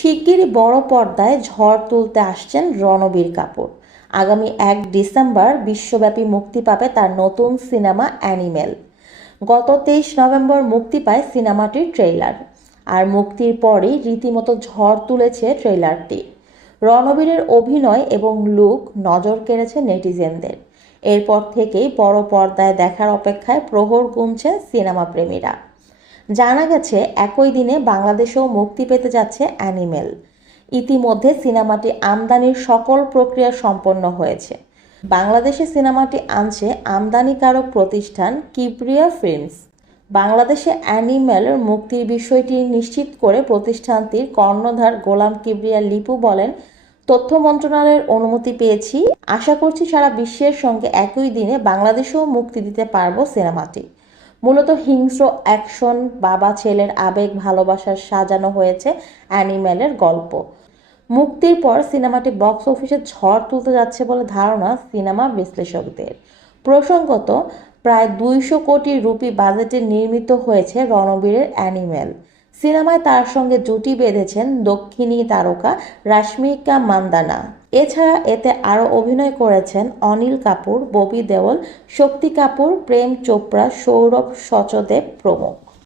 শিগগিরই বড় পর্দায় ঝড় তুলতে আসছেন রণবীর কাপুর। আগামী এক ডিসেম্বর বিশ্বব্যাপী মুক্তি পাবে তার নতুন সিনেমা অ্যানিমেল। গত তেইশ নভেম্বর মুক্তি পায় সিনেমাটির ট্রেইলার। আর মুক্তির পরেই রীতিমতো ঝড় তুলেছে ট্রেইলারটি। রণবীরের অভিনয় এবং লুক নজর কেড়েছে নেটিজেনদের। এরপর থেকেই বড় পর্দায় দেখার অপেক্ষায় প্রহর গুনছেন সিনেমা প্রেমীরা জানা গেছে, একই দিনে বাংলাদেশেও মুক্তি পেতে যাচ্ছে অ্যানিমেল। ইতিমধ্যে সিনেমাটি আমদানির সকল প্রক্রিয়া সম্পন্ন হয়েছে। বাংলাদেশে সিনেমাটি আনছে আমদানিকারক প্রতিষ্ঠান কিপ্রিয়া ফিল্মস। বাংলাদেশে অ্যানিমেলের মুক্তির বিষয়টি নিশ্চিত করে প্রতিষ্ঠানটির কর্ণধার গোলাম কিবরিয়া লিপু বলেন, তথ্য মন্ত্রণালয়ের অনুমতি পেয়েছি। আশা করছি সারা বিশ্বের সঙ্গে একই দিনে বাংলাদেশেও মুক্তি দিতে পারব সিনেমাটি। মূলত হিংস্র অ্যাকশন, বাবা ছেলের আবেগ, ভালোবাসার সাজানো হয়েছে অ্যানিম্যালের গল্প। মুক্তির পর সিনেমাটি বক্স অফিসে ঝড় তুলতে যাচ্ছে বলে ধারণা সিনেমা বিশ্লেষকদের। প্রসঙ্গত, প্রায় দুইশো কোটি রুপি বাজেটে নির্মিত হয়েছে রণবীরের অ্যানিমেল সিনেমায় তার সঙ্গে জুটি বেঁধেছেন দক্ষিণী তারকা রাশ্মিকা মান্দানা। এছাড়া এতে আরও অভিনয় করেছেন অনিল কাপুর, ববি দেওল, শক্তি কাপুর, প্রেম চোপড়া, সৌরভ সচদেব প্রমুখ।